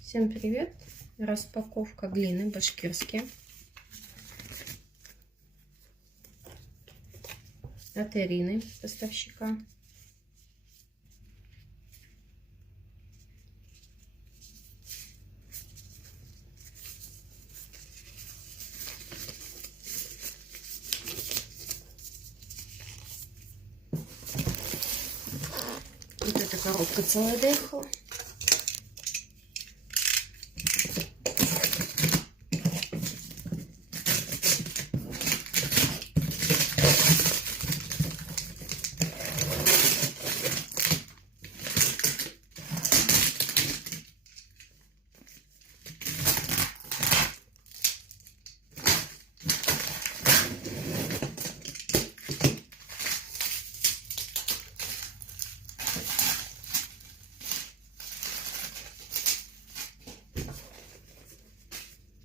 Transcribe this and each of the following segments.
Всем привет! Распаковка глины башкирские от Ирины, поставщика. Вот эта коробка целая доехала.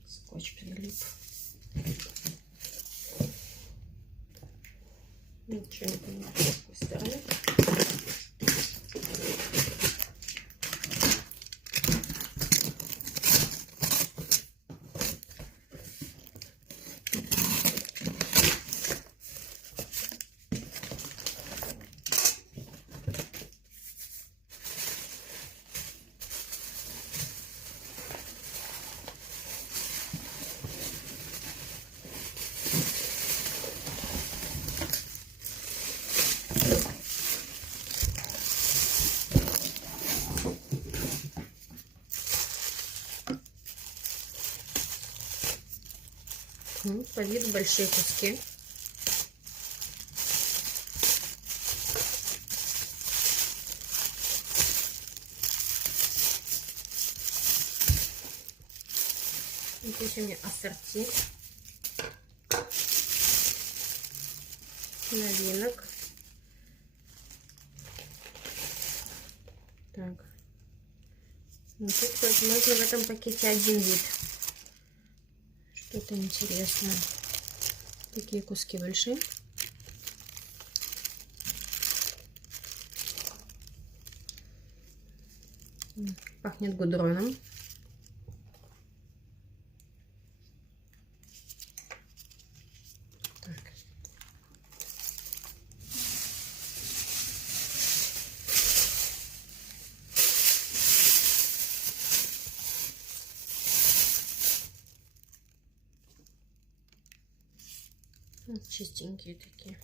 Скотч прилип. Ничего не понимаю, с какой стороны. По виду большие куски. Здесь у меня ассорти новинок. Так, ну, тут возможно в этом пакете один вид. Что-то интересное. Такие куски большие. Пахнет гудроном. Так. Вот чистенькие такие.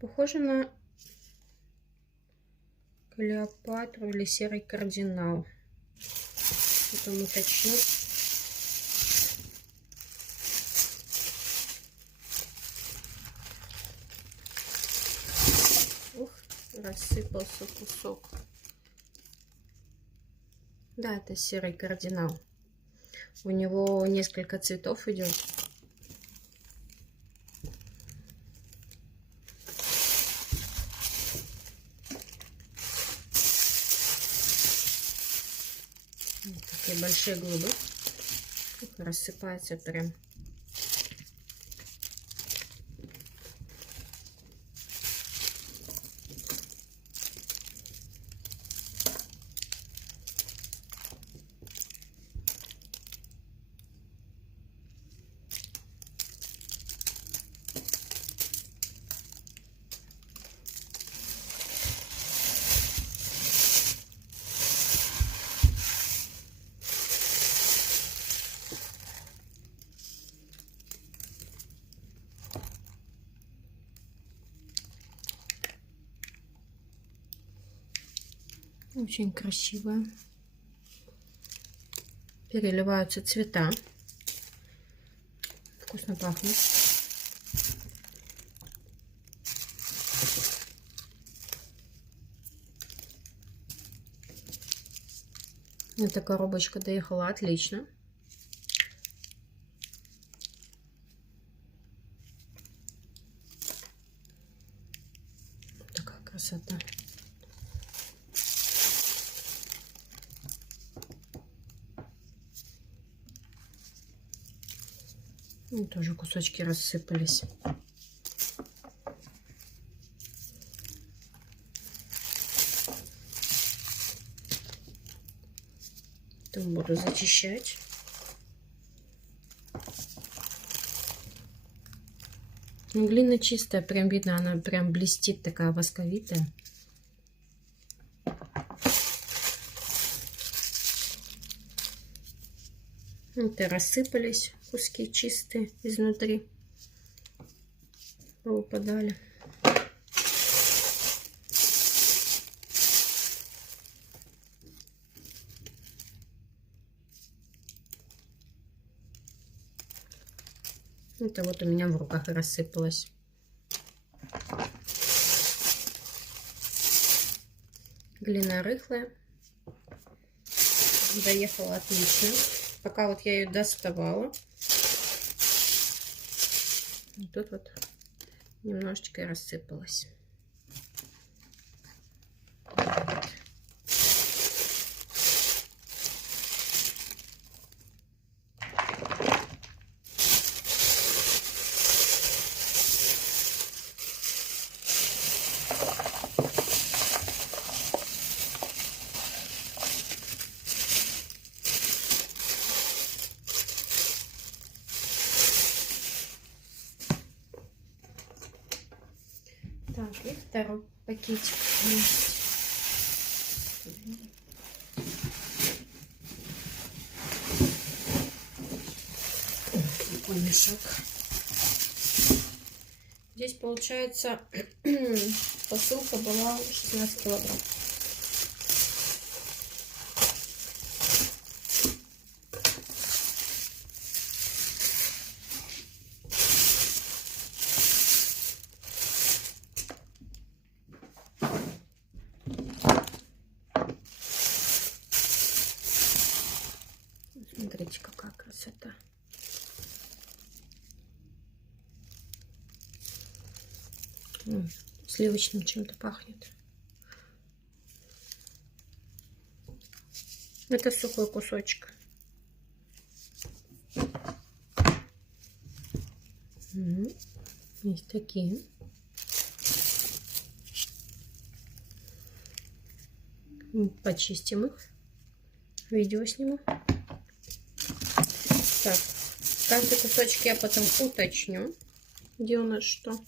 Похоже на Клеопатру или серый кардинал. Потом уточню. Ух, рассыпался кусок. Да, это серый кардинал. У него несколько цветов идет. Вот такие большие глыбы. Рассыпается прям. Очень красивая. Переливаются цвета. Вкусно пахнет. Эта коробочка доехала отлично. Такая красота. И тоже кусочки рассыпались. Поэтому буду зачищать. Ну, глина чистая, прям видно, она прям блестит, такая восковитая. Это рассыпались куски чистые изнутри, выпадали. Это вот у меня в руках рассыпалось. Глина рыхлая. Доехала отлично. Пока вот я ее доставала. И тут вот немножечко и рассыпалась. Так, и второй пакетик есть. Такой мешок. Здесь получается посылка была 16 килограмм. Смотрите, какая красота. Сливочным чем-то пахнет. Это сухой кусочек. Есть такие. Почистим их. Видео сниму. Так, каждый кусочек я потом уточню, где у нас что.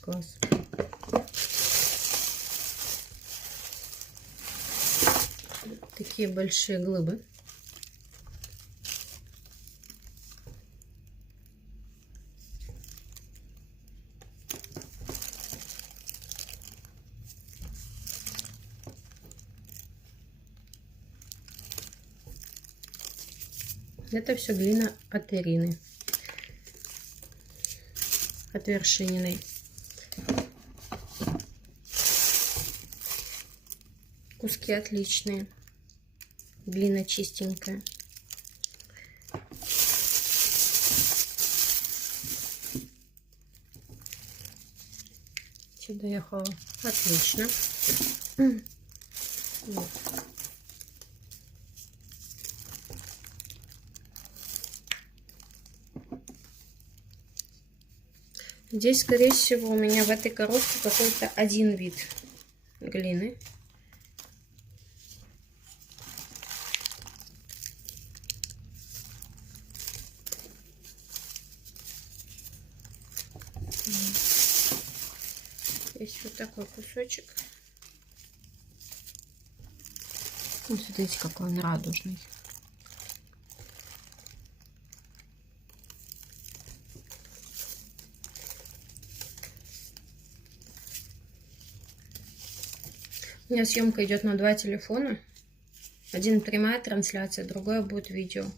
Класс. Такие большие глыбы. Это все глина от Ирины, от Вершининой. Куски отличные, глина чистенькая. Сюда ехала отлично. Вот. Здесь, скорее всего, у меня в этой коробке какой-то один вид глины. Есть вот такой кусочек. Вот смотрите, какой он радужный. У меня съемка идет на 2 телефона. Один прямая трансляция, другое будет видео.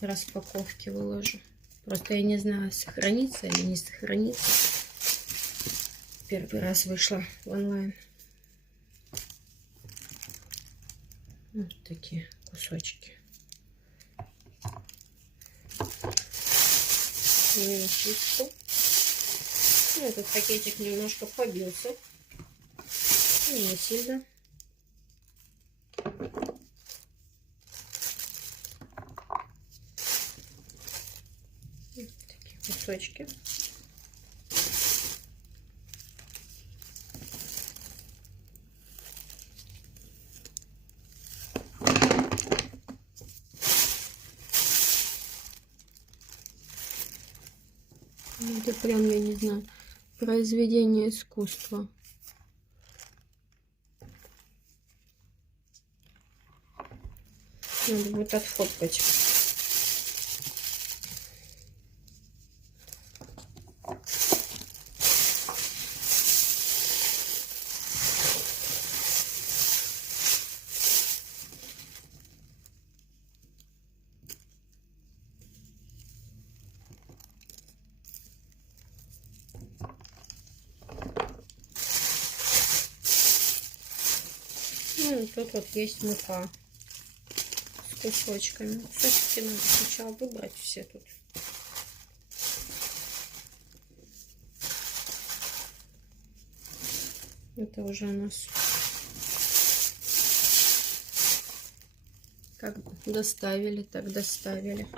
Распаковки выложу. Просто я не знаю, сохранится или не сохранится. Первый раз вышла в онлайн. Вот такие кусочки. Чистку. Этот пакетик немножко побился. Не сильно. Такие кусочки. это прям, я не знаю, произведение искусства. Надо будет отфоткать. Ну, тут вот есть мука с кусочками. Все-таки надо сначала выбрать все тут. Это уже у нас как доставили, так доставили.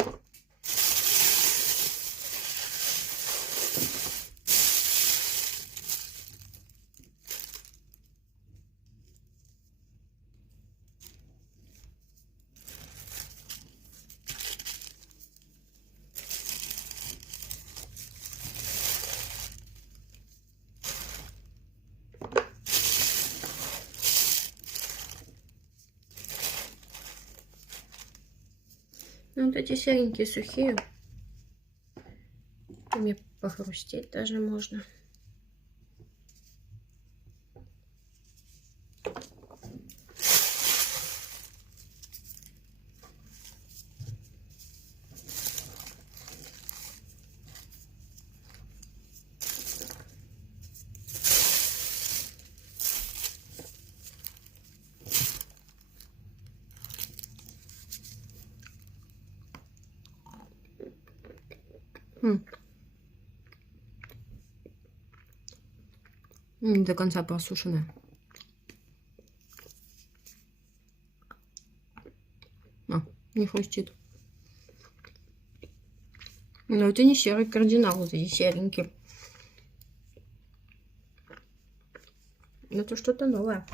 Ну, вот эти серенькие сухие. Ими похрустеть даже можно. Не до конца просушенная. Не хрустит. Но это не серый кардинал, вот эти серенькие. Это что-то новое.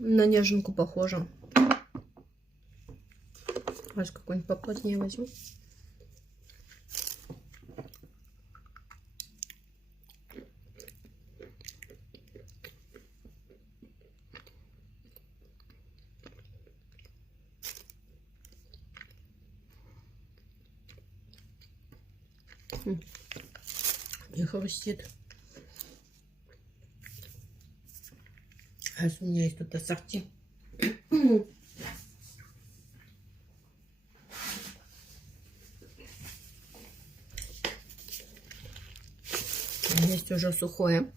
На неженку похоже. Сейчас какой-нибудь поплотнее возьму. Не хрустит. Сейчас у меня есть тут ассорти. Есть уже сухое.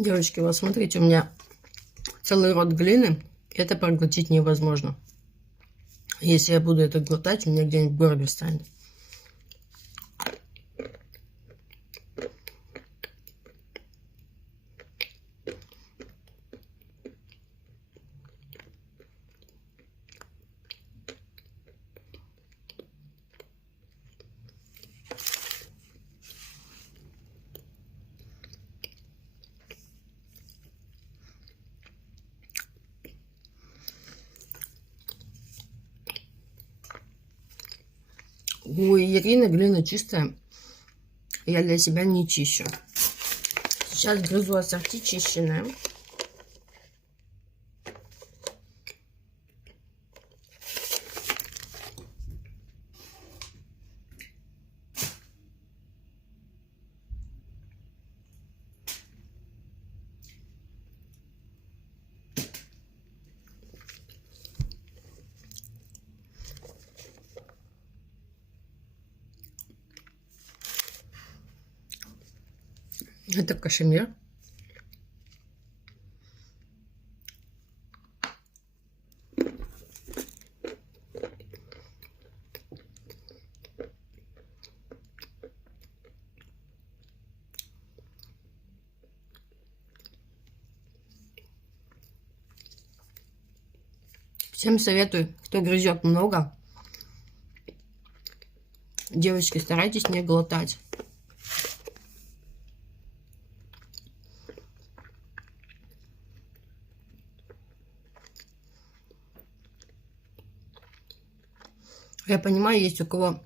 Девочки, вот смотрите, у меня целый рот глины. Это проглотить невозможно. Если я буду это глотать, у меня где-нибудь в горле станет. У Ирины глина чистая. Я для себя не чищу. Сейчас грызу ассорти чищенное. Это кашемир. Всем советую, кто грызет много, девочки, старайтесь не глотать. Я понимаю, есть у кого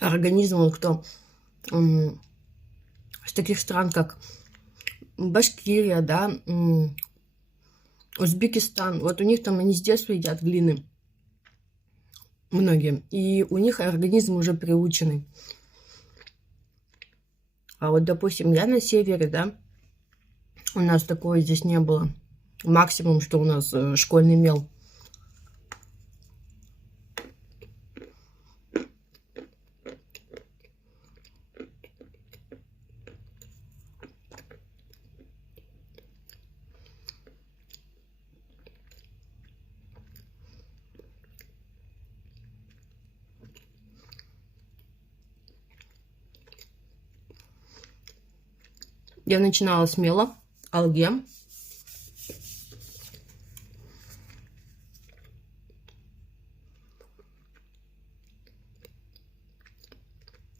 организм, кто с таких стран, как Башкирия, да, Узбекистан. Вот у них там они с детства едят глины. Многие. И у них организм уже приученный. А вот, допустим, я на севере, да, у нас такого здесь не было. Максимум, что у нас школьный мел. Я начинала с мела, алге.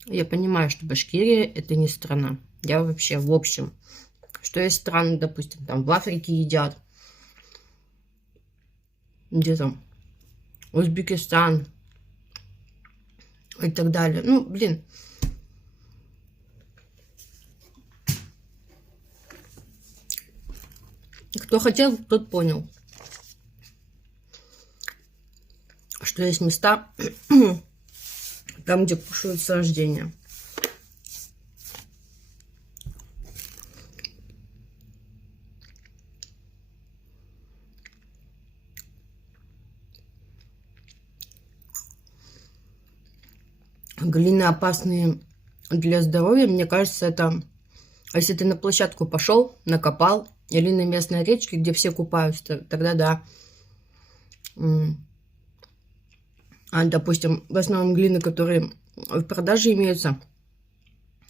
Я понимаю, что Башкирия это не страна. Я вообще, в общем, что есть страны, допустим, там в Африке едят. Где там? Узбекистан. И так далее. Ну, блин. Кто хотел, тот понял. Что есть места, там, где кушают с рождения. Глины опасные для здоровья. Мне кажется, это если ты на площадку пошел, накопал, или на местной речке, где все купаются, тогда да. А, допустим, в основном глины, которые в продаже имеются,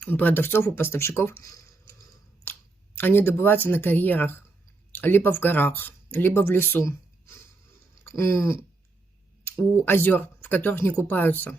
у продавцов, у поставщиков, они добываются на карьерах, либо в горах, либо в лесу, у озер, в которых не купаются.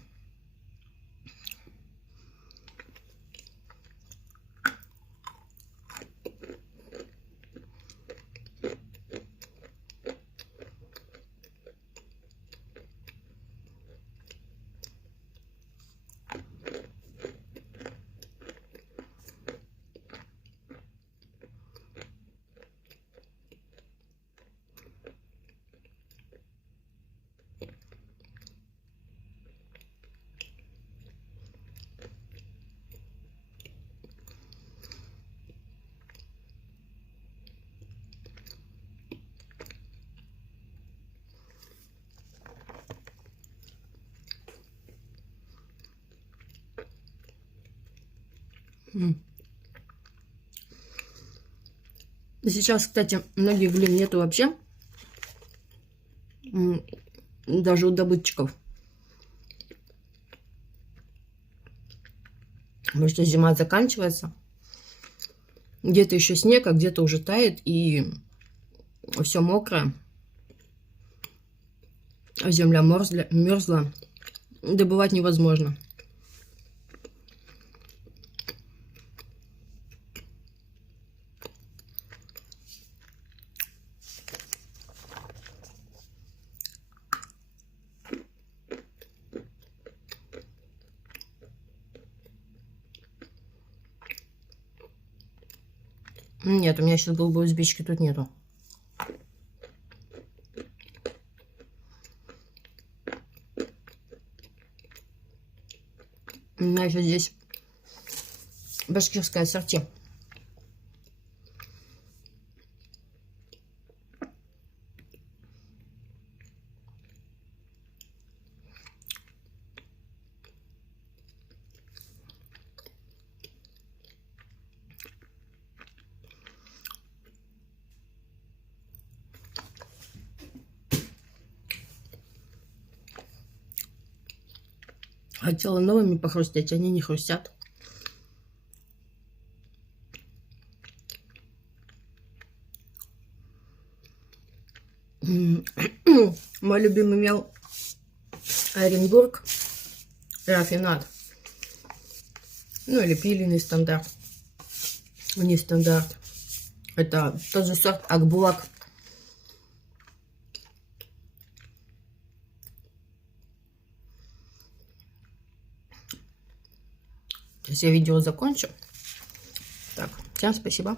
Сейчас, кстати, многих глин нету вообще. Даже у добытчиков. Потому что зима заканчивается. Где-то еще снег, а где-то уже тает. И все мокрое. Земля мерзла. Добывать невозможно. Нет, у меня сейчас голубой узбечки тут нету. У меня еще здесь башкирское ассорти. Хотела новыми похрустеть, они не хрустят. Мой любимый мел Оренбург рафинад. Ну или пиленый стандарт. Не стандарт. Это тот же сорт Акбулак. Сейчас я видео закончу. Так, всем спасибо.